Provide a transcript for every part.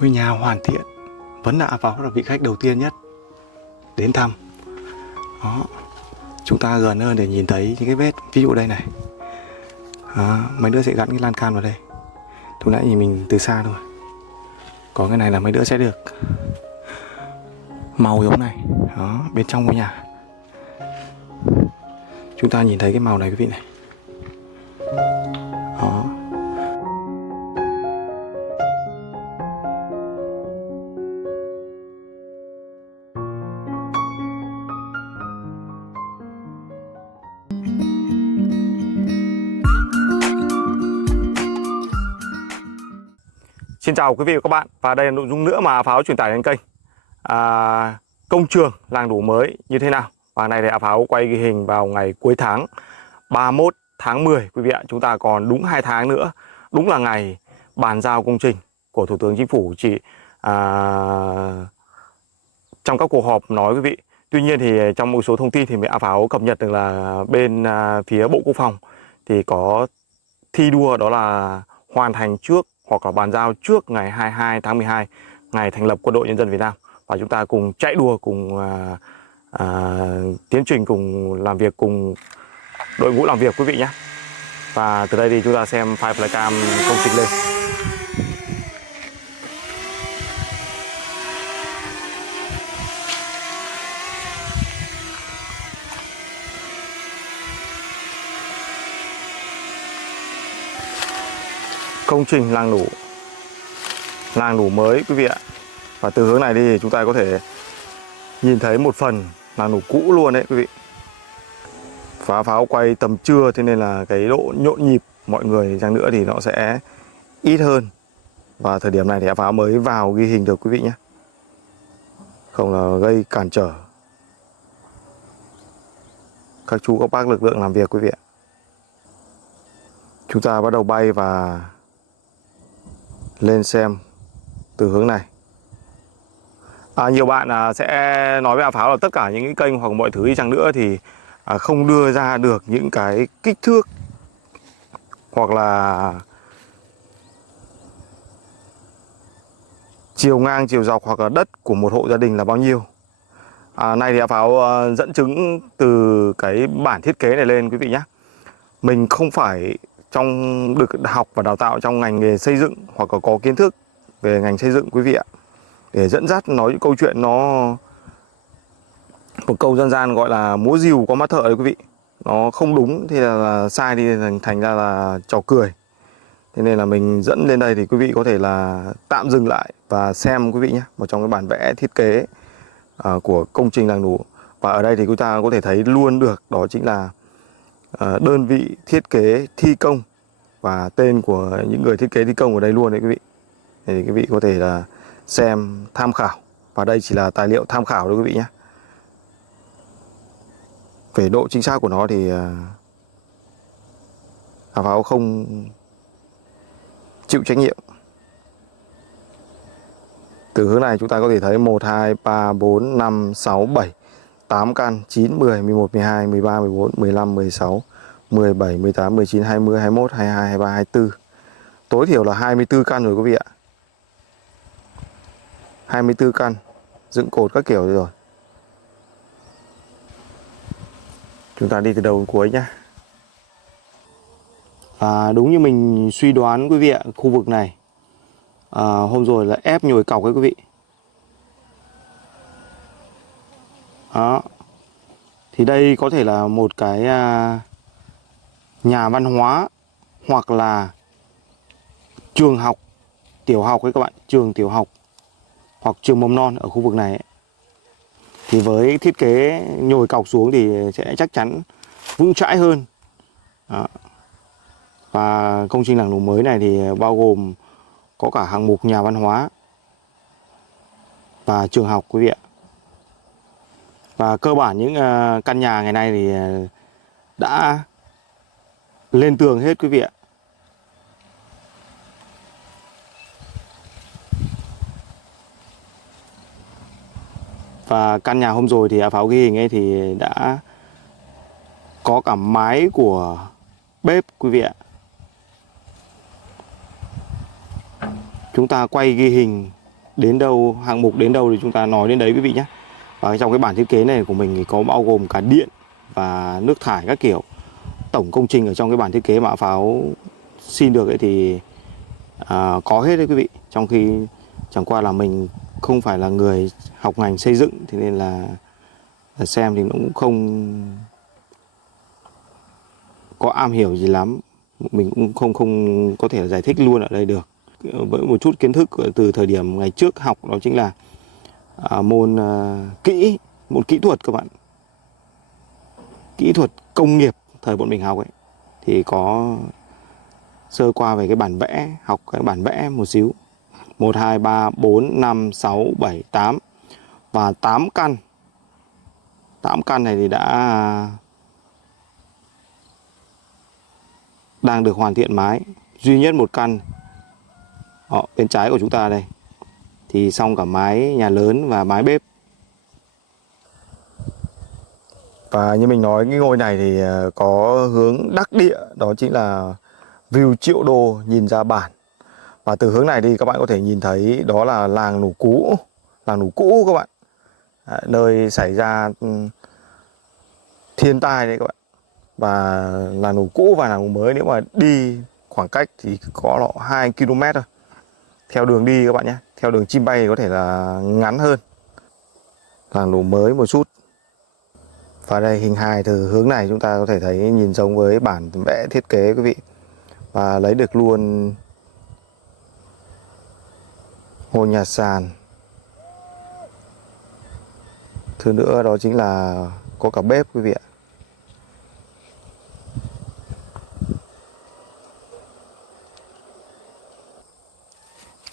Ngôi nhà hoàn thiện, vẫn là Pháo là vị khách đầu tiên nhất đến thăm. Đó, chúng ta gần hơn để nhìn thấy những cái vết, ví dụ đây này. Đó, mấy đứa sẽ gắn cái lan can vào đây. Lúc nãy thì mình từ xa thôi. Còn cái này là mấy đứa sẽ được màu giống này. Đó, bên trong ngôi nhà chúng ta nhìn thấy cái màu này quý vị này. Đó. Xin chào quý vị và các bạn, và đây là nội dung nữa mà Pháo truyền tải đến kênh. Công trường làng Đủ mới như thế nào? Và này thì Pháo quay ghi hình vào ngày cuối tháng 31 tháng 10 quý vị ạ. Chúng ta còn đúng 2 tháng nữa, đúng là ngày bàn giao công trình của Thủ tướng Chính phủ chỉ trong các cuộc họp nói quý vị. Tuy nhiên thì trong một số thông tin thì Pháo cập nhật được là bên phía Bộ Quốc phòng thì có thi đua, đó là hoàn thành trước hoặc là bàn giao trước ngày 22 tháng 12, ngày thành lập Quân đội Nhân dân Việt Nam. Và chúng ta cùng chạy đua, cùng tiến trình, cùng làm việc, cùng đội ngũ làm việc quý vị nhé. Và từ đây thì chúng ta xem file flycam công trình lên. Công trình làng Đủ mới quý vị ạ. Và từ hướng này đi chúng ta có thể nhìn thấy một phần làng Đủ cũ luôn đấy quý vị. Pháo quay tầm trưa, thế nên là cái độ nhộn nhịp mọi người chăng nữa thì nó sẽ ít hơn. Và thời điểm này thì Pháo mới vào ghi hình được quý vị nhé, không là gây cản trở các chú các bác lực lượng làm việc quý vị ạ. Chúng ta bắt đầu bay và lên xem từ hướng này. Nhiều bạn sẽ nói với Pháo là tất cả những cái kênh hoặc mọi thứ đi chăng nữa thì không đưa ra được những cái kích thước hoặc là chiều ngang, chiều dọc hoặc là đất của một hộ gia đình là bao nhiêu. Này thì Pháo dẫn chứng từ cái bản thiết kế này lên quý vị nhé. Mình không phải được học và đào tạo trong ngành nghề xây dựng hoặc là có kiến thức về ngành xây dựng quý vị ạ, để dẫn dắt nói những câu chuyện nó một câu dân gian gọi là múa rìu có mắt thợ đấy quý vị. Nó không đúng thì là sai, đi thành ra là trò cười. Thế nên là mình dẫn lên đây thì quý vị có thể là tạm dừng lại và xem quý vị nhé, một trong cái bản vẽ thiết kế của công trình làng Đủ. Và ở đây thì chúng ta có thể thấy luôn được, đó chính là đơn vị thiết kế thi công và tên của những người thiết kế thi công ở đây luôn đấy quý vị. Thì quý vị có thể là xem tham khảo, và đây chỉ là tài liệu tham khảo thôi quý vị nhé. Về độ chính xác của nó thì Pháo không chịu trách nhiệm. Từ hướng này chúng ta có thể thấy 1, 2, 3, 4, 5, 6, 7, 8 căn, 9, 10, 11, 12, 13, 14, 15, 16, 17, 18, 19, 20, 21, 22, 23, 24. Tối thiểu là 24 căn rồi quý vị ạ. 24 căn, dựng cột các kiểu rồi. Chúng ta đi từ đầu đến cuối nhé. Đúng như mình suy đoán quý vị ạ, khu vực này hôm rồi là ép nhồi cọc ấy quý vị. Đó. Thì đây có thể là một cái nhà văn hóa hoặc là trường học, tiểu học ấy các bạn, trường tiểu học hoặc trường mầm non ở khu vực này ấy. Thì với thiết kế nhồi cọc xuống thì sẽ chắc chắn vững chãi hơn. Đó. Và công trình làng Đủ mới này thì bao gồm có cả hạng mục nhà văn hóa và trường học quý vị ạ. Và cơ bản những căn nhà ngày nay thì đã lên tường hết quý vị ạ. Và căn nhà hôm rồi thì Pháo ghi hình ấy thì đã có cả mái của bếp quý vị ạ. Chúng ta quay ghi hình đến đâu, hạng mục đến đâu thì chúng ta nói đến đấy quý vị nhé. Và trong cái bản thiết kế này của mình thì có bao gồm cả điện và nước thải các kiểu. Tổng công trình ở trong cái bản thiết kế mà Áo Pháo xin được ấy thì có hết đấy quý vị. Trong khi chẳng qua là mình không phải là người học ngành xây dựng, thế nên là xem thì nó cũng không có am hiểu gì lắm. Mình cũng không có thể giải thích luôn ở đây được. Với một chút kiến thức từ thời điểm ngày trước học, đó chính là môn kỹ thuật các bạn. Kỹ thuật công nghiệp thời bọn mình học ấy thì có sơ qua về cái bản vẽ, học cái bản vẽ một xíu. 1 2 3 4 5 6 7 8 và 8 căn. 8 căn này thì đang được hoàn thiện mái. Duy nhất một căn bên trái của chúng ta đây thì xong cả mái nhà lớn và mái bếp. Và như mình nói, cái ngôi này thì có hướng đắc địa, đó chính là view Triệu Đô nhìn ra bản. Và từ hướng này thì các bạn có thể nhìn thấy đó là làng Nủ Cũ. Làng Nủ Cũ các bạn. Nơi xảy ra thiên tai đấy các bạn. Và làng Nủ Cũ và làng Nủ Mới nếu mà đi khoảng cách thì có độ 2 km thôi. Theo đường đi các bạn nhé. Theo đường chim bay thì có thể là ngắn hơn làng Nủ Mới một chút. Và đây hình hài từ hướng này chúng ta có thể thấy nhìn giống với bản vẽ thiết kế quý vị. Và lấy được luôn ngôi nhà sàn. Thứ nữa đó chính là có cả bếp quý vị ạ.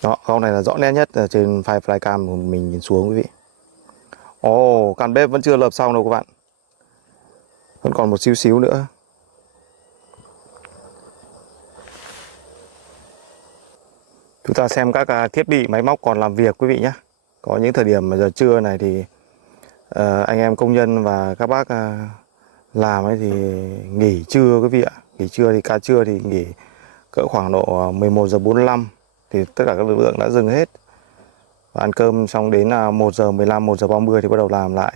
Đó, góc này là rõ nét nhất ở trên file flycam của mình nhìn xuống quý vị. Ồ, căn bếp vẫn chưa lợp xong đâu các bạn. Vẫn còn một xíu xíu nữa. Chúng ta xem các thiết bị máy móc còn làm việc quý vị nhé. Có những thời điểm mà giờ trưa này thì anh em công nhân và các bác làm ấy thì nghỉ trưa quý vị ạ. Nghỉ trưa thì ca trưa thì nghỉ cỡ khoảng độ 11 giờ 45 thì tất cả các lực lượng đã dừng hết. Và ăn cơm xong đến 1 giờ 15, 1 giờ 30 thì bắt đầu làm lại.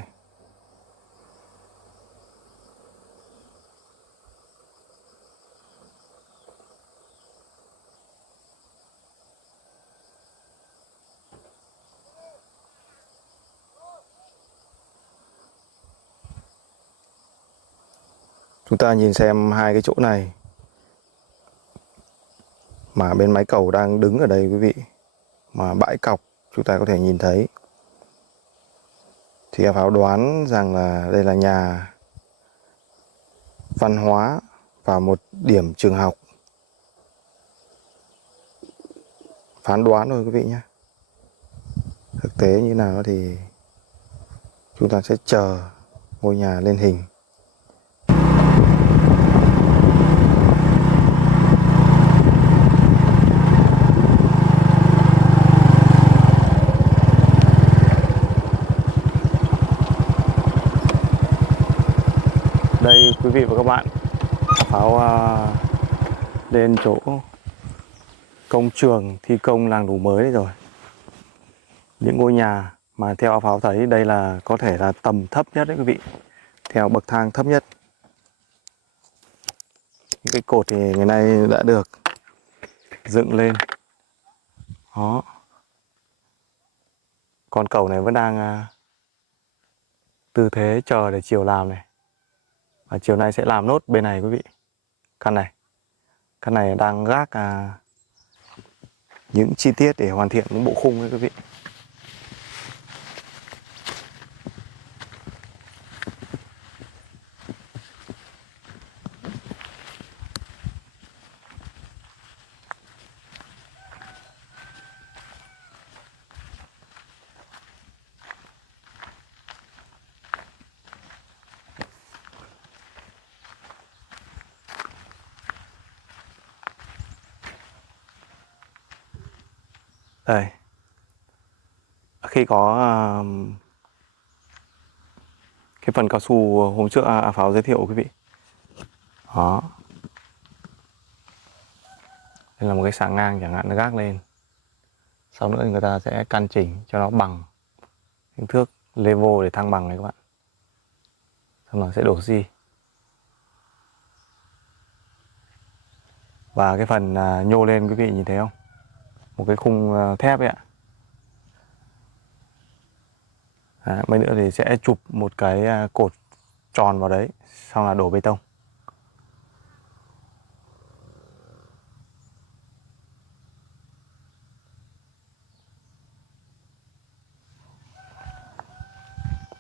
Chúng ta nhìn xem hai cái chỗ này mà bên máy cầu đang đứng ở đây quý vị, mà bãi cọc chúng ta có thể nhìn thấy, thì Áo Pháo đoán rằng là đây là nhà văn hóa và một điểm trường học. Phán đoán thôi quý vị nhé. Thực tế như nào thì chúng ta sẽ chờ ngôi nhà lên hình. Đây quý vị và các bạn, Pháo lên chỗ công trường thi công làng Nủ Mới rồi. Những ngôi nhà mà theo Áo Pháo thấy đây là có thể là tầm thấp nhất đấy quý vị, theo bậc thang thấp nhất. Những cái cột thì ngày nay đã được dựng lên. Đó. Con cầu này vẫn đang tư thế chờ để chiều làm này. Và chiều nay sẽ làm nốt bên này quý vị. Căn này đang gác những chi tiết để hoàn thiện những bộ khung đấy quý vị. Đây. Khi có cái phần cao su hôm trước Áo Pháo giới thiệu quý vị. Đó. Đây là một cái xà ngang chẳng hạn, nó gác lên. Sau nữa thì người ta sẽ căn chỉnh cho nó bằng kích thước level để thăng bằng này các bạn. Xong rồi sẽ đổ xi. Và cái phần nhô lên quý vị nhìn thấy không? Một cái khung thép ấy ạ. Mấy nữa thì sẽ chụp một cái cột tròn vào đấy, xong là đổ bê tông.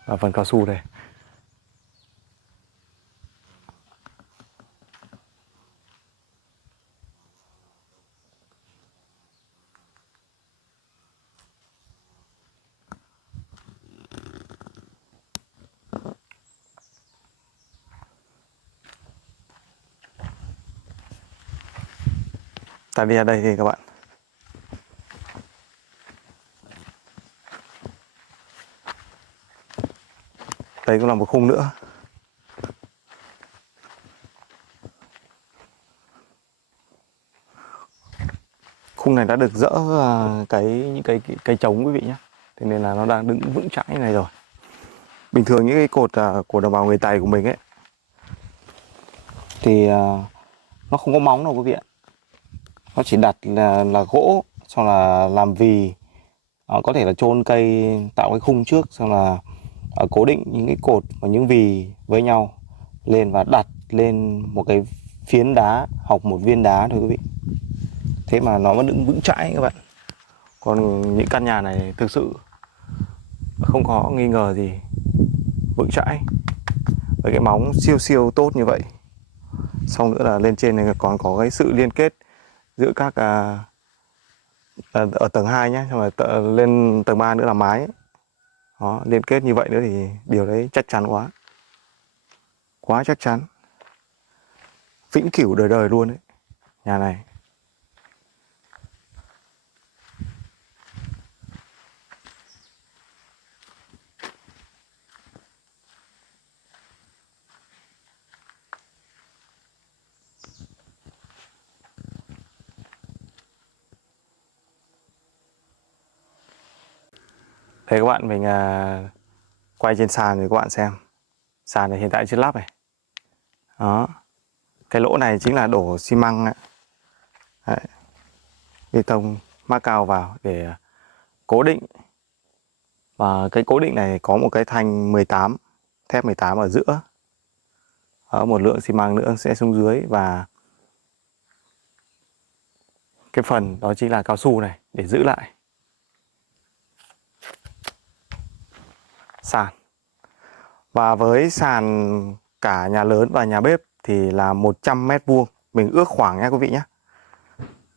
Và phần cao su đây. Ta đi ở đây thì các bạn. Đây cũng là một khung nữa. Khung này đã được dỡ những cái chống quý vị nhé. Thế nên là nó đang đứng vững chãi như này rồi. Bình thường những cái cột của đồng bào người Tày của mình ấy thì nó không có móng đâu quý vị ạ. Nó chỉ đặt là gỗ, xong là làm vì, có thể là chôn cây tạo cái khung trước, xong là cố định những cái cột và những vì với nhau lên và đặt lên một cái phiến đá hoặc một viên đá thôi quý vị. Thế mà nó vẫn đứng vững chãi các bạn. Còn những căn nhà này thực sự không có nghi ngờ gì, vững chãi với cái móng siêu siêu tốt như vậy. Xong nữa là lên trên này còn có cái sự liên kết giữa các ở tầng 2 nhé, xong rồi lên tầng 3 nữa là mái ấy. Đó, liên kết như vậy nữa thì điều đấy chắc chắn quá. Quá chắc chắn. Vĩnh cửu đời đời luôn đấy, nhà này. Đây các bạn, mình quay trên sàn để các bạn xem. Sàn này hiện tại chưa lắp này. Đó. Cái lỗ này chính là đổ xi măng đấy, bê tông mắc cao vào để cố định. Và cái cố định này có một cái thanh 18, thép 18 ở giữa. Đó, một lượng xi măng nữa sẽ xuống dưới, và cái phần đó chính là cao su này để giữ lại sàn. Và với sàn cả nhà lớn và nhà bếp thì là 100 mét vuông. Mình ước khoảng nha quý vị nhé.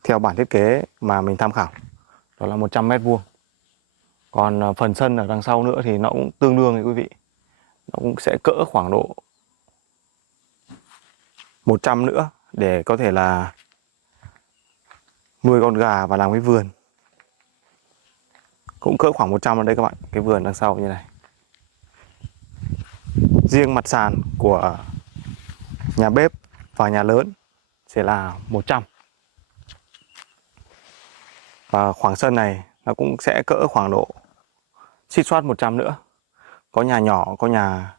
Theo bản thiết kế mà mình tham khảo, đó là 100 mét vuông. Còn phần sân ở đằng sau nữa thì nó cũng tương đương với quý vị. Nó cũng sẽ cỡ khoảng độ 100 nữa để có thể là nuôi con gà và làm cái vườn. Cũng cỡ khoảng 100 ở đây các bạn, cái vườn đằng sau như này. Riêng mặt sàn của nhà bếp và nhà lớn sẽ là 100. Và khoảng sân này nó cũng sẽ cỡ khoảng độ xít xoát 100 nữa. Có nhà nhỏ, có nhà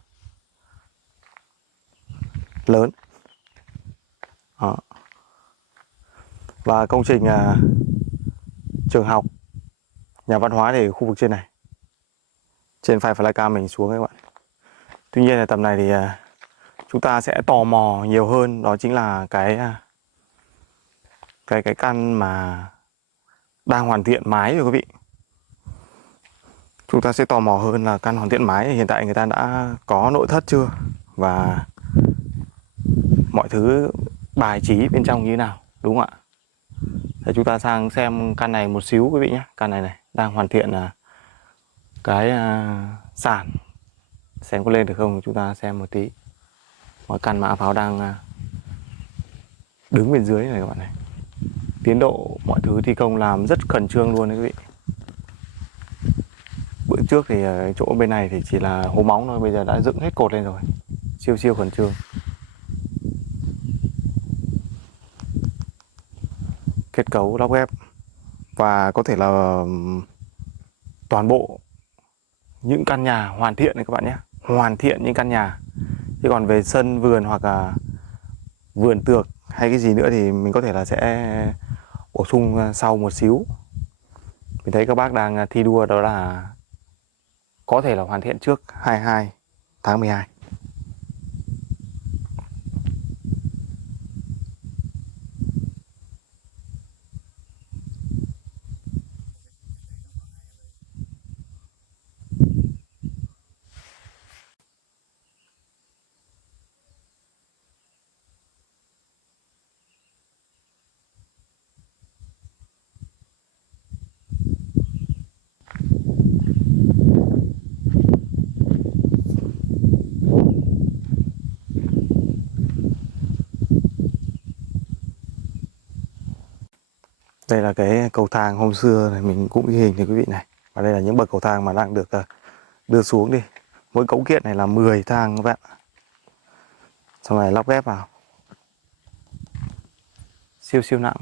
lớn. Đó. Và công trình trường học, nhà văn hóa thì khu vực trên này. Trên file flycam mình xuống các bạn. Tuy nhiên là tầm này thì chúng ta sẽ tò mò nhiều hơn, đó chính là cái căn mà đang hoàn thiện mái rồi quý vị. Chúng ta sẽ tò mò hơn là căn hoàn thiện mái hiện tại người ta đã có nội thất chưa, và mọi thứ bài trí bên trong như thế nào, đúng không ạ? Để chúng ta sang xem căn này một xíu quý vị nhé. Căn này đang hoàn thiện là cái sàn. Xem có lên được không, chúng ta xem một tí. Mọi căn mã pháo đang đứng bên dưới này các bạn này. Tiến độ mọi thứ thi công làm rất khẩn trương luôn đấy quý vị. Bữa trước thì chỗ bên này thì chỉ là hố móng thôi, bây giờ đã dựng hết cột lên rồi. Siêu siêu khẩn trương. Kết cấu lóc ghép và có thể là toàn bộ những căn nhà hoàn thiện này các bạn nhé, hoàn thiện những căn nhà. Chứ còn về sân vườn hoặc là vườn tược hay cái gì nữa thì mình có thể là sẽ bổ sung sau một xíu. Mình thấy các bác đang thi đua đó là có thể là hoàn thiện trước 22 tháng 12. Đây là cái cầu thang hôm xưa này mình cũng ghi hình cho quý vị này. Và đây là những bậc cầu thang mà đang được đưa xuống đi. Mỗi cấu kiện này là 10 thang các bạn. Xong này lắp ghép vào. Siêu siêu nặng.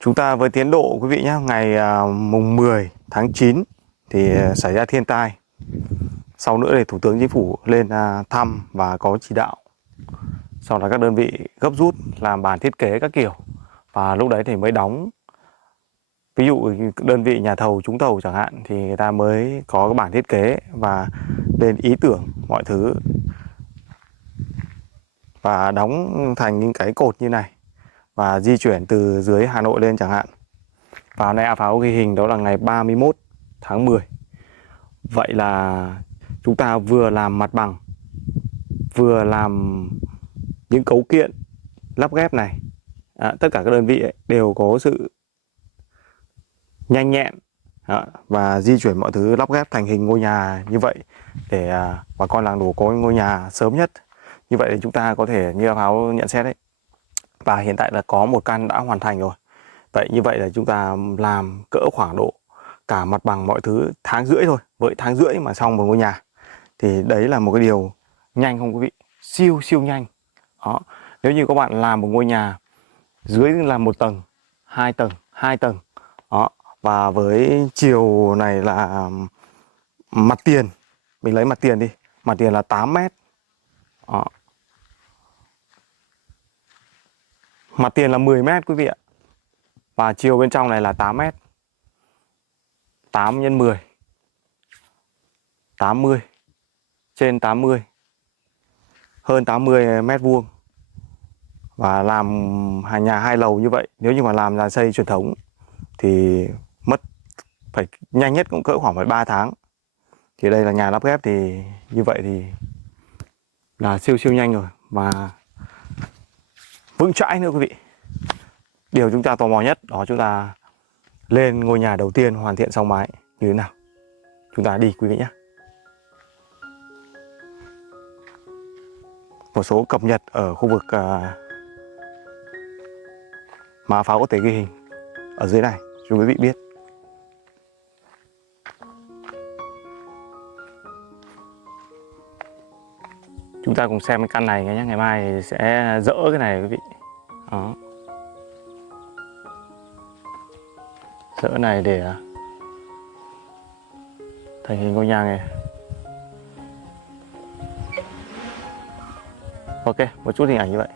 Chúng ta với tiến độ quý vị nhé, ngày mùng 10 tháng 9 thì xảy ra thiên tai. Sau nữa thì Thủ tướng Chính phủ lên thăm và có chỉ đạo. Sau đó các đơn vị gấp rút làm bản thiết kế các kiểu. Và lúc đấy thì mới đóng. Ví dụ đơn vị nhà thầu trúng thầu chẳng hạn thì người ta mới có cái bản thiết kế và lên ý tưởng mọi thứ. Và đóng thành những cái cột như này. Và di chuyển từ dưới Hà Nội lên chẳng hạn. Và hôm nay A Pháo ghi hình đó là ngày 31 tháng 10. Vậy là chúng ta vừa làm mặt bằng, vừa làm những cấu kiện lắp ghép này. Tất cả các đơn vị đều có sự nhanh nhẹn và di chuyển mọi thứ lắp ghép thành hình ngôi nhà như vậy để bà con làng Đổ có ngôi nhà sớm nhất. Như vậy thì chúng ta có thể như A Pháo nhận xét đấy. Và hiện tại là có một căn đã hoàn thành rồi. Vậy như vậy là chúng ta làm cỡ khoảng độ cả mặt bằng mọi thứ tháng rưỡi thôi. Với tháng rưỡi mà xong một ngôi nhà thì đấy là một cái điều nhanh không quý vị? Siêu siêu nhanh. Đó. Nếu như các bạn làm một ngôi nhà dưới là 1 tầng, 2 tầng, 2 tầng. Đó. Và với chiều này là mặt tiền. Mình lấy mặt tiền đi. Mặt tiền là 8 mét. Đó. Mặt tiền là 10 mét quý vị ạ. Và chiều bên trong này là 8 mét. 8 x 10. 80. Trên 80. Hơn 80 mét vuông. Và làm nhà 2 lầu như vậy, nếu như mà làm nhà xây truyền thống thì mất phải nhanh nhất cũng cỡ khoảng phải 3 tháng. Thì đây là nhà lắp ghép thì như vậy thì là siêu siêu nhanh rồi và vững chãi nữa quý vị. Điều chúng ta tò mò nhất đó chúng ta lên ngôi nhà đầu tiên hoàn thiện xong mái như thế nào. Chúng ta đi quý vị nhé. Một số cập nhật ở khu vực mà Pháo có thể ghi hình ở dưới này cho quý vị biết. Chúng ta cùng xem cái căn này nhé, ngày mai sẽ dỡ cái này quý vị. Đó. Dỡ này để thành hình ngôi nhà này. Ok, một chút hình ảnh như vậy.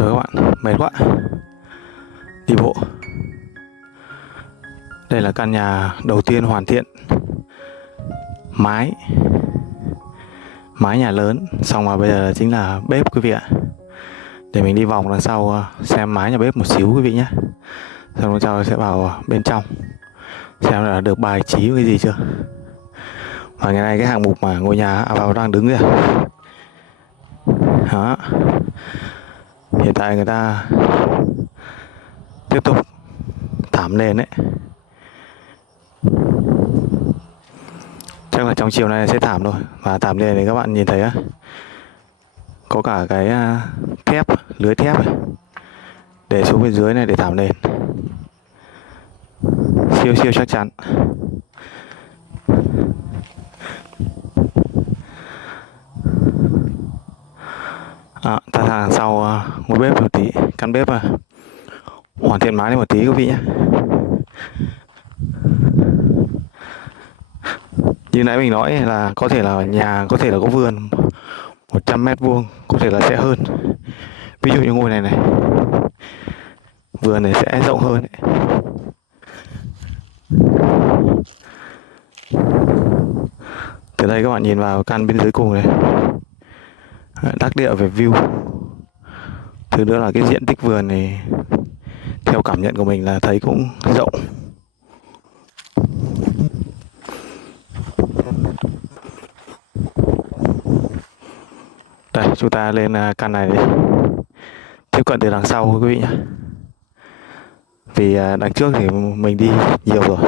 Rồi các bạn, mệt quá, đi bộ. Đây là căn nhà đầu tiên hoàn thiện, mái nhà lớn, xong rồi bây giờ chính là bếp quý vị ạ. Để mình đi vòng đằng sau xem mái nhà bếp một xíu quý vị nhé. Xong rồi sau sẽ vào bên trong xem là được bài trí cái gì chưa. Và ngày nay cái hạng mục mà ngôi nhà vào đang đứng kìa. Đó. Hiện tại người ta tiếp tục thảm nền đấy. Chắc là trong chiều nay sẽ thảm thôi. Và thảm nền thì các bạn nhìn thấy á, có cả cái thép, lưới thép này, để xuống bên dưới này để thảm nền. Siêu siêu chắc chắn. Ta sang sau ngôi bếp một tí, căn bếp hoàn thiện mái lên một tí quý vị nhé. Như nãy mình nói là có thể là nhà có thể là có vườn 100 mét vuông, có thể là sẽ hơn. Ví dụ như ngôi này này, vườn này sẽ rộng hơn ấy. Từ đây các bạn nhìn vào căn bên dưới cùng này, đắc địa về view. Thứ nữa là cái diện tích vườn này theo cảm nhận của mình là thấy cũng rộng. Đây, chúng ta lên căn này đi. Tiếp cận từ đằng sau quý vị nhé. Vì đằng trước thì mình đi nhiều rồi.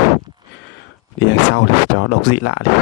Đi đằng sau thì cho độc dị lạ đi.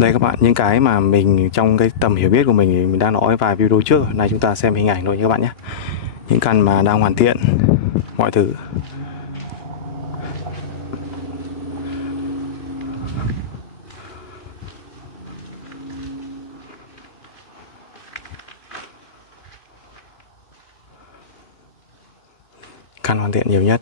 Đây các bạn, những cái mà mình trong cái tầm hiểu biết của mình thì mình đã nói vài video trước. Này chúng ta xem hình ảnh thôi nha các bạn nhé. Những căn mà đang hoàn thiện mọi thứ. Căn hoàn thiện nhiều nhất.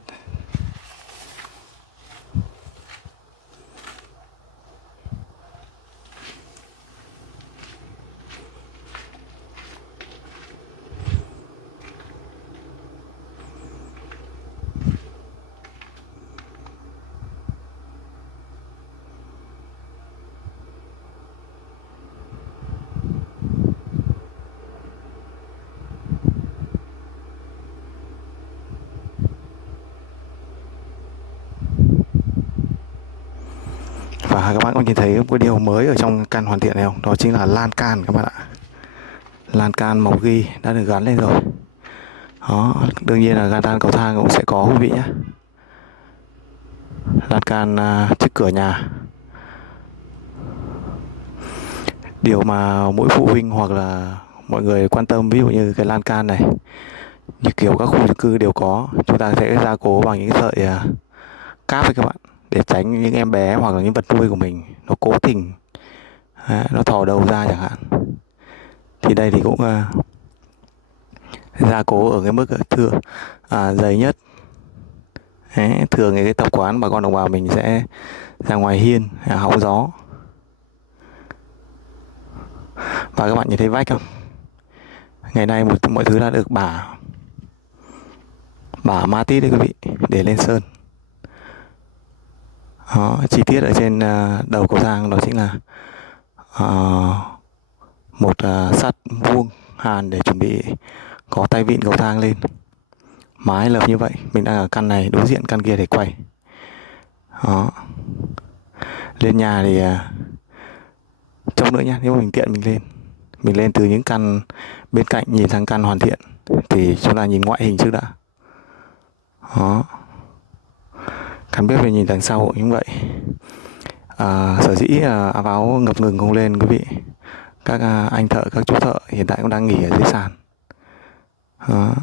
Và các bạn có nhìn thấy một điều mới ở trong căn hoàn thiện này không? Đó chính là lan can các bạn ạ. Lan can màu ghi đã được gắn lên rồi. Đó, đương nhiên là lan can cầu thang cũng sẽ có quý vị nhé. Lan can trước cửa nhà. Điều mà mỗi phụ huynh hoặc là mọi người quan tâm, ví dụ như cái lan can này, như kiểu các khu dân cư đều có, chúng ta sẽ gia cố bằng những sợi cáp với các bạn, để tránh những em bé hoặc là những vật nuôi của mình nó cố tình nó thò đầu ra chẳng hạn. Thì đây thì cũng gia cố ở cái mức dày nhất. Đấy, thường cái tập quán bà con đồng bào mình sẽ ra ngoài hiên hóng gió. Và các bạn nhìn thấy vách không? Ngày nay mọi thứ đã được bả ma tít đấy quý vị, để lên sơn. Đó, chi tiết ở trên đầu cầu thang đó chính là một sắt vuông hàn để chuẩn bị có tay vịn cầu thang lên. Mái lợp như vậy, mình đang ở căn này, đối diện căn kia để quay. Đó. Lên nhà thì trông nữa nhá, nếu mà mình tiện mình lên từ những căn bên cạnh nhìn sang căn hoàn thiện thì chúng ta nhìn ngoại hình trước đã. Đó. Căn bếp này nhìn đằng sau cũng vậy. Sở dĩ áo áo ngập ngừng không lên quý vị, các anh thợ, các chú thợ hiện tại cũng đang nghỉ ở dưới sàn. Đó.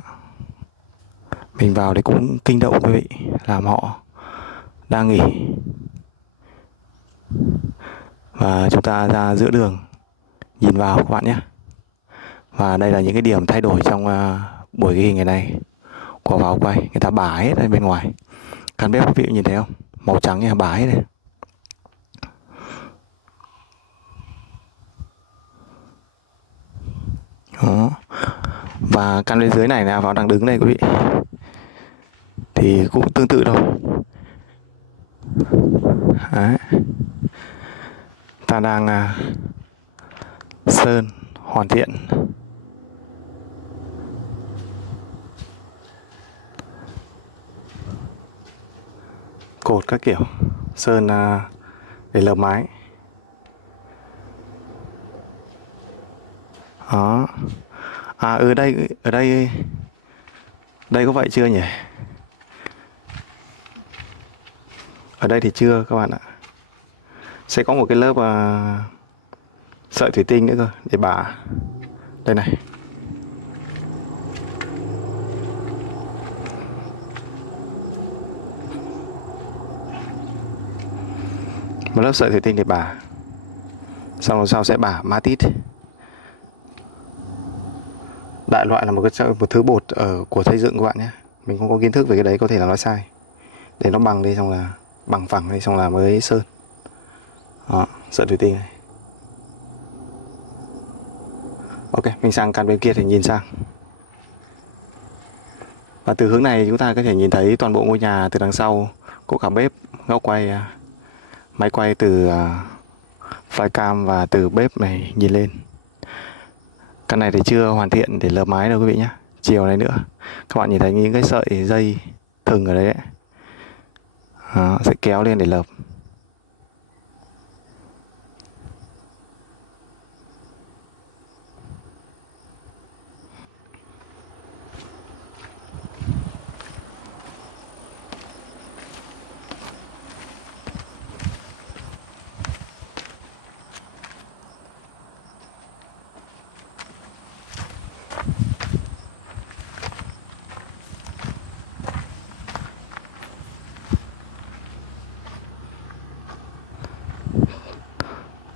Mình vào thì cũng kinh động quý vị, làm họ đang nghỉ. Và chúng ta ra giữa đường nhìn vào các bạn nhé. Và đây là những cái điểm thay đổi trong buổi ghi hình ngày nay của vào quay. Người ta bả hết ở bên ngoài. Căn bếp quý vị nhìn thấy không? Màu trắng nha, bả hết này. Đó. Và căn bên dưới này là vào đang đứng đây quý vị, thì cũng tương tự thôi. Đấy. Ta đang sơn hoàn thiện. Cột các kiểu, sơn để lợp mái. Đó. Ở đây có vậy chưa nhỉ? Ở đây thì chưa các bạn ạ. Sẽ có một cái lớp sợi thủy tinh nữa cơ để bả. Đây này. Một lớp sợi thủy tinh để bả. Xong rồi sau sẽ bả ma tít. Đại loại là một thứ bột của xây dựng các bạn nhé. Mình không có kiến thức về cái đấy, có thể là nói sai. Để nó bằng đi, xong là bằng phẳng đi, xong là mới sơn. Đó, sợi thủy tinh này. Ok, mình sang căn bên kia thì nhìn sang. Và từ hướng này chúng ta có thể nhìn thấy toàn bộ ngôi nhà từ đằng sau, có cả bếp, góc quay, máy quay từ flycam và từ bếp này nhìn lên. Căn này thì chưa hoàn thiện để lợp mái đâu quý vị nhé. Chiều này nữa các bạn nhìn thấy những cái sợi dây thừng ở đấy ấy. Đó, sẽ kéo lên để lợp.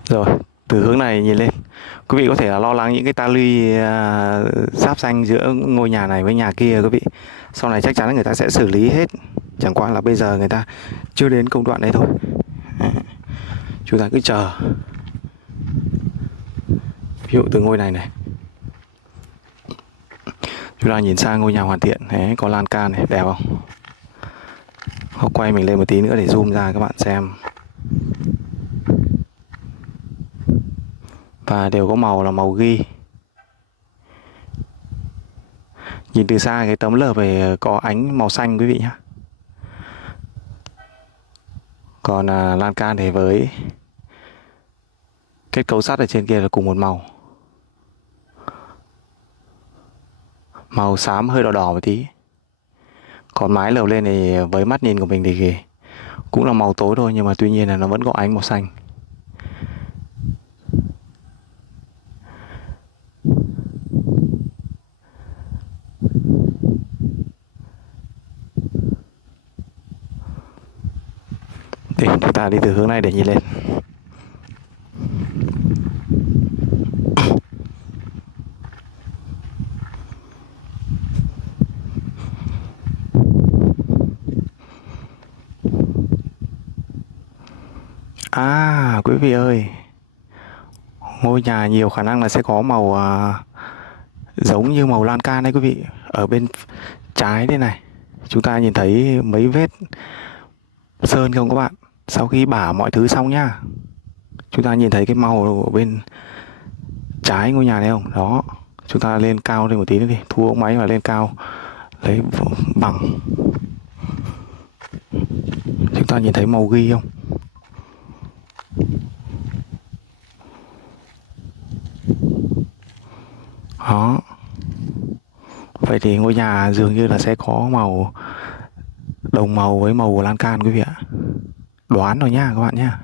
Rồi, từ hướng này nhìn lên, quý vị có thể là lo lắng những cái ta luy giáp ranh giữa ngôi nhà này với nhà kia quý vị. Sau này chắc chắn là người ta sẽ xử lý hết. Chẳng qua là bây giờ người ta chưa đến công đoạn đấy thôi. Chúng ta cứ chờ. Ví dụ từ ngôi này này, chúng ta nhìn sang ngôi nhà hoàn thiện, đấy, có lan can này, đẹp không? Họ quay mình lên một tí nữa để zoom ra các bạn xem. Và đều có màu là màu ghi. Nhìn từ xa cái tấm lợp về có ánh màu xanh quý vị nhé. Còn lan can thì với kết cấu sắt ở trên kia là cùng một màu. Màu xám hơi đỏ đỏ một tí. Còn mái lợp lên thì với mắt nhìn của mình thì cũng là màu tối thôi, nhưng mà tuy nhiên là nó vẫn có ánh màu xanh. Để chúng ta đi từ hướng này để nhìn lên. Quý vị ơi, ngôi nhà nhiều khả năng là sẽ có màu giống như màu lan can đấy quý vị. Ở bên trái đây này, chúng ta nhìn thấy mấy vết sơn không các bạn? Sau khi bả mọi thứ xong nhá, chúng ta nhìn thấy cái màu ở bên trái ngôi nhà này không? Đó, chúng ta lên cao lên một tí nữa đi, thu ống máy và lên cao lấy bằng. Chúng ta nhìn thấy màu ghi không? Đó. Vậy thì ngôi nhà dường như là sẽ có màu đồng màu với màu của lan can quý vị ạ. Đoán rồi nhá các bạn nhá.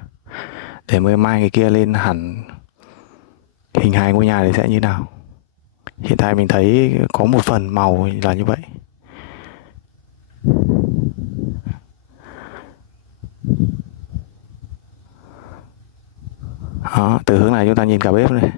Để mai cái kia lên hẳn hình hài ngôi nhà thì sẽ như nào. Hiện tại mình thấy có một phần màu là như vậy. Đó, từ hướng này chúng ta nhìn cả bếp này.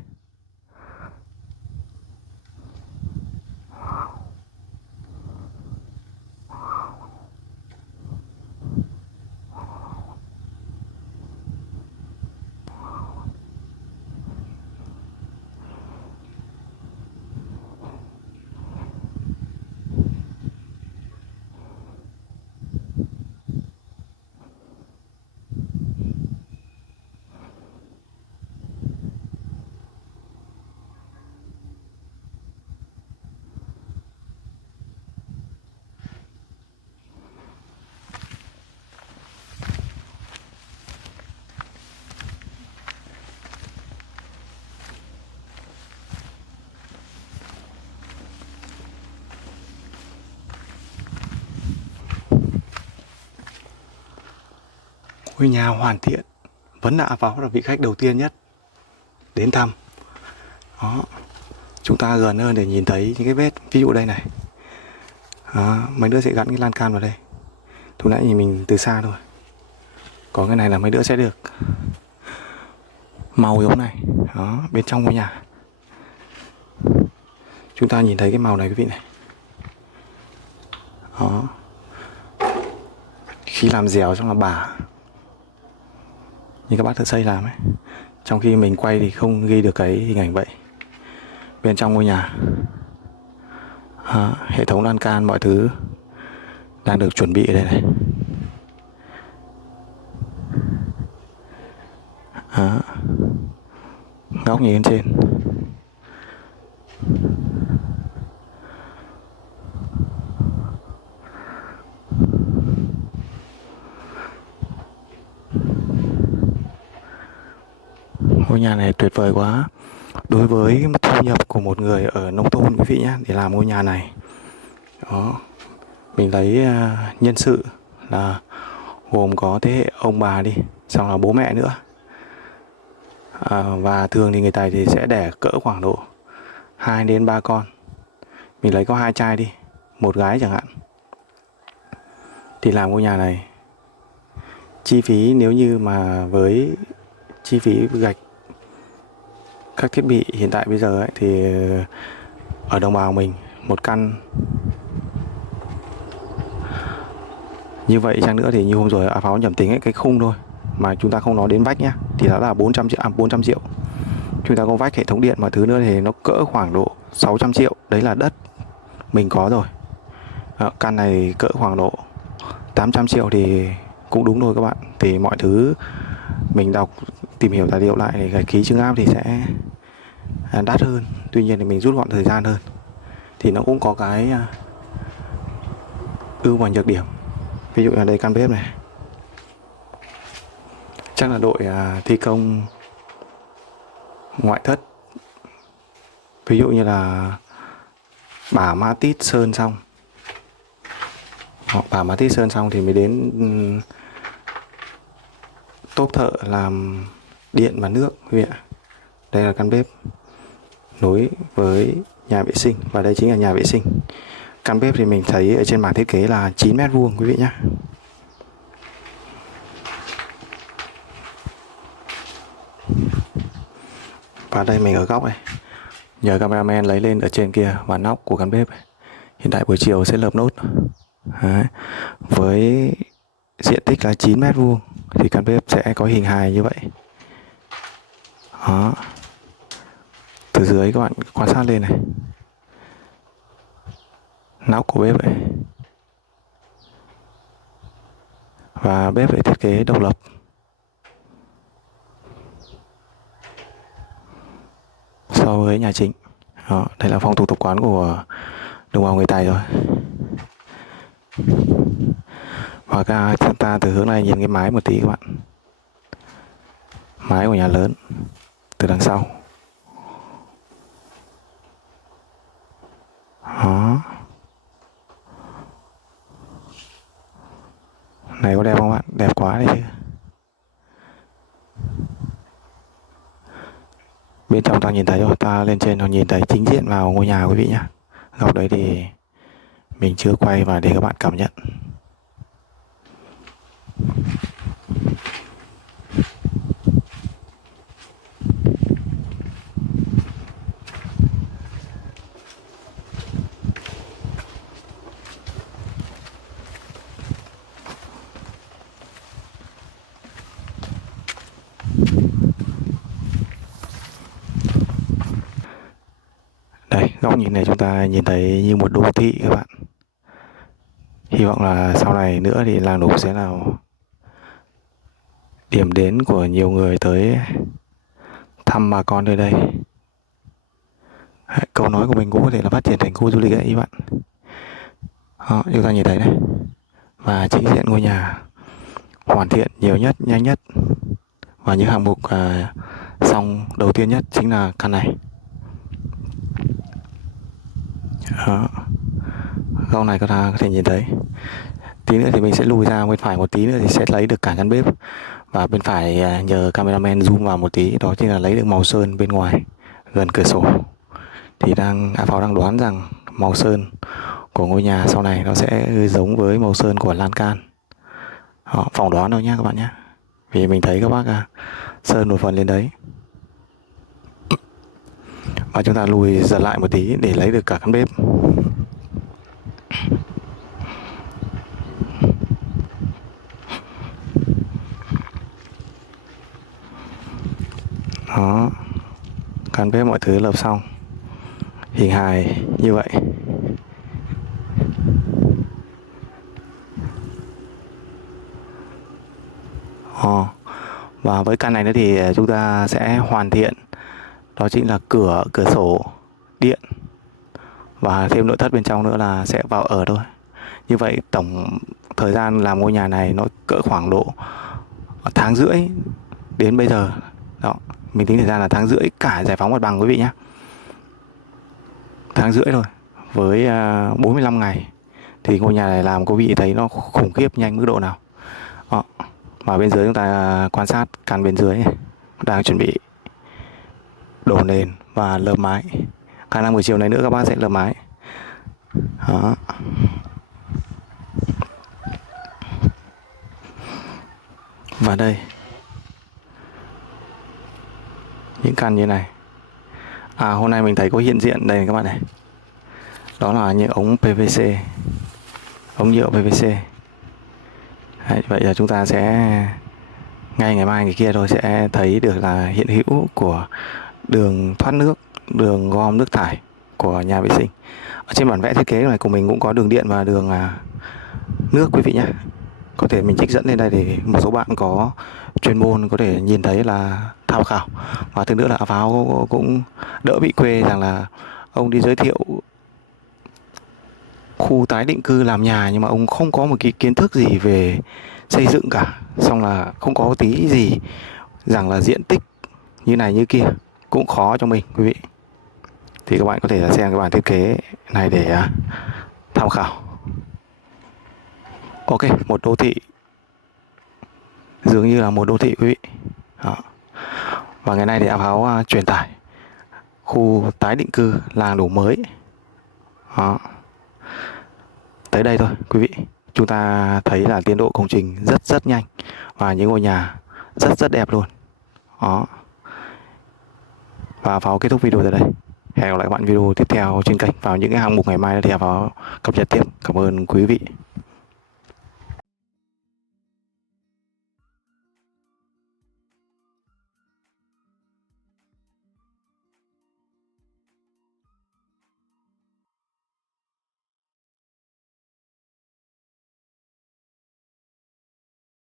Ngôi nhà hoàn thiện, vẫn là vào là vị khách đầu tiên nhất đến thăm. Đó, chúng ta gần hơn để nhìn thấy những cái vết, ví dụ đây này. Đó, mấy đứa sẽ gắn cái lan can vào đây. Lúc nãy nhìn mình từ xa thôi. Còn cái này là mấy đứa sẽ được màu giống này. Đó, bên trong ngôi nhà chúng ta nhìn thấy cái màu này quý vị này. Đó, khi làm dẻo xong là bả như các bác thợ xây làm ấy. Trong khi mình quay thì không ghi được cái hình ảnh vậy. Bên trong ngôi nhà, hệ thống lan can mọi thứ đang được chuẩn bị ở đây này. Góc nhìn trên. Ngôi nhà này tuyệt vời quá. Đối với thu nhập của một người ở nông thôn quý vị nhé, để làm ngôi nhà này. Đó, mình lấy nhân sự là gồm có thế hệ ông bà đi, xong là bố mẹ nữa. Và thường thì người Tài thì sẽ đẻ cỡ khoảng độ 2 đến 3 con. Mình lấy có 2 trai đi, một gái chẳng hạn. Thì làm ngôi nhà này, chi phí nếu như mà với chi phí gạch, các thiết bị hiện tại bây giờ ấy, thì ở đồng bào mình một căn như vậy chăng nữa thì như hôm rồi Pháo nhầm tính ấy, cái khung thôi mà chúng ta không nói đến vách nhá, thì đó là 400 triệu, 400 triệu. Chúng ta có vách, hệ thống điện mọi thứ nữa thì nó cỡ khoảng độ 600 triệu. Đấy là đất mình có rồi. Căn này cỡ khoảng độ 800 triệu thì cũng đúng rồi các bạn. Thì mọi thứ mình đọc tìm hiểu tài liệu lại thì gạch khí trứng áp thì sẽ đắt hơn. Tuy nhiên thì mình rút gọn thời gian hơn. Thì nó cũng có cái ưu và nhược điểm. Ví dụ là đây căn bếp này, chắc là đội thi công ngoại thất, ví dụ như là bả ma tít sơn xong, bả ma tít sơn xong thì mới đến tốp thợ làm điện và nước quý vị ạ. Đây là căn bếp nối với nhà vệ sinh, và đây chính là nhà vệ sinh. Căn bếp thì mình thấy ở trên bản thiết kế là 9 mét vuông quý vị nhé. Và đây mình ở góc này, nhờ cameraman lấy lên ở trên kia và nóc của căn bếp. Hiện tại buổi chiều sẽ lợp nốt. Đấy. Với diện tích là 9 mét vuông thì căn bếp sẽ có hình hài như vậy. Đó. Từ dưới các bạn quan sát lên này, nóc của bếp này. Và bếp lại thiết kế độc lập. so với nhà chính. Đó, đây là phong tục tập quán của đồng bào người Tày rồi. Và chúng ta từ hướng này nhìn cái mái một tí các bạn. Mái của nhà lớn từ đằng sau. Đó. Này có đẹp không bạn? Đẹp quá đấy chứ. Bên trong ta nhìn thấy rồi, ta lên trên nó nhìn thấy chính diện vào ngôi nhà quý vị nhé. Góc đấy thì mình chưa quay và để các bạn cảm nhận. Đây, góc nhìn này chúng ta nhìn thấy như một đô thị các bạn. Hy vọng là sau này nữa thì làng Nùng sẽ là điểm đến của nhiều người tới thăm bà con nơi đây. Câu nói của mình cũng có thể là phát triển thành khu du lịch đấy các bạn. Đó, chúng ta nhìn thấy đấy. Và chính diện ngôi nhà hoàn thiện nhiều nhất, nhanh nhất. Và những hạng mục xong đầu tiên nhất chính là căn này. Đó. Góc này các ta có thể nhìn thấy. Tí nữa thì mình sẽ lùi ra bên phải một tí nữa thì sẽ lấy được cả căn bếp. Và bên phải nhờ cameraman zoom vào một tí, đó chính là lấy được màu sơn bên ngoài gần cửa sổ. Thì Pháo đang đoán rằng màu sơn của ngôi nhà sau này nó sẽ giống với màu sơn của lan can. Đó, phỏng đoán thôi nhé các bạn nhé. Vì mình thấy các bác sơn một phần lên đấy. Và chúng ta lùi dần lại một tí để lấy được cả căn bếp. Đó, căn bếp mọi thứ lợp xong, hình hài như vậy. Và với căn này nữa thì chúng ta sẽ hoàn thiện, đó chính là cửa sổ, điện và thêm nội thất bên trong nữa là sẽ vào ở thôi. Như vậy tổng thời gian làm ngôi nhà này nó cỡ khoảng độ tháng rưỡi đến bây giờ. Đó, mình tính thời gian là tháng rưỡi cả giải phóng mặt bằng quý vị nhé. Tháng rưỡi thôi, với 45 ngày thì ngôi nhà này làm quý vị thấy nó khủng khiếp nhanh mức độ nào. Đó. Và bên dưới chúng ta quan sát căn bên dưới này, đang chuẩn bị đổ nền và lợp mái. Khả năng buổi chiều này nữa các bác sẽ lợp mái. Đó. Và đây, những căn như này. Hôm nay mình thấy có hiện diện đây này các bạn này. Đó là những ống PVC, ống nhựa PVC. Đấy, vậy là chúng ta sẽ ngay ngày mai ngày kia thôi sẽ thấy được là hiện hữu của đường thoát nước, đường gom nước thải của nhà vệ sinh. Ở trên bản vẽ thiết kế này của mình cũng có đường điện và đường nước quý vị nhé. Có thể mình trích dẫn lên đây để một số bạn có chuyên môn có thể nhìn thấy là tham khảo. Và thứ nữa là Pháo cũng đỡ bị quê rằng là ông đi giới thiệu khu tái định cư làm nhà nhưng mà ông không có một cái kiến thức gì về xây dựng cả, xong là không có tí gì rằng là diện tích như này như kia, cũng khó cho mình quý vị. Thì các bạn có thể là xem cái bản thiết kế này để tham khảo. Ok, một đô thị, dường như là một đô thị quý vị. Đó. Và ngày nay thì Pháo truyền tải khu tái định cư làng Nùng mới. Đó. Tới đây thôi quý vị. Chúng ta thấy là tiến độ công trình rất nhanh và những ngôi nhà rất đẹp luôn. Đó. Và Pháo kết thúc video tại đây. Hẹn gặp lại các bạn video tiếp theo trên kênh vào những cái hạng mục ngày mai thì Pháo cập nhật tiếp. Cảm ơn quý vị.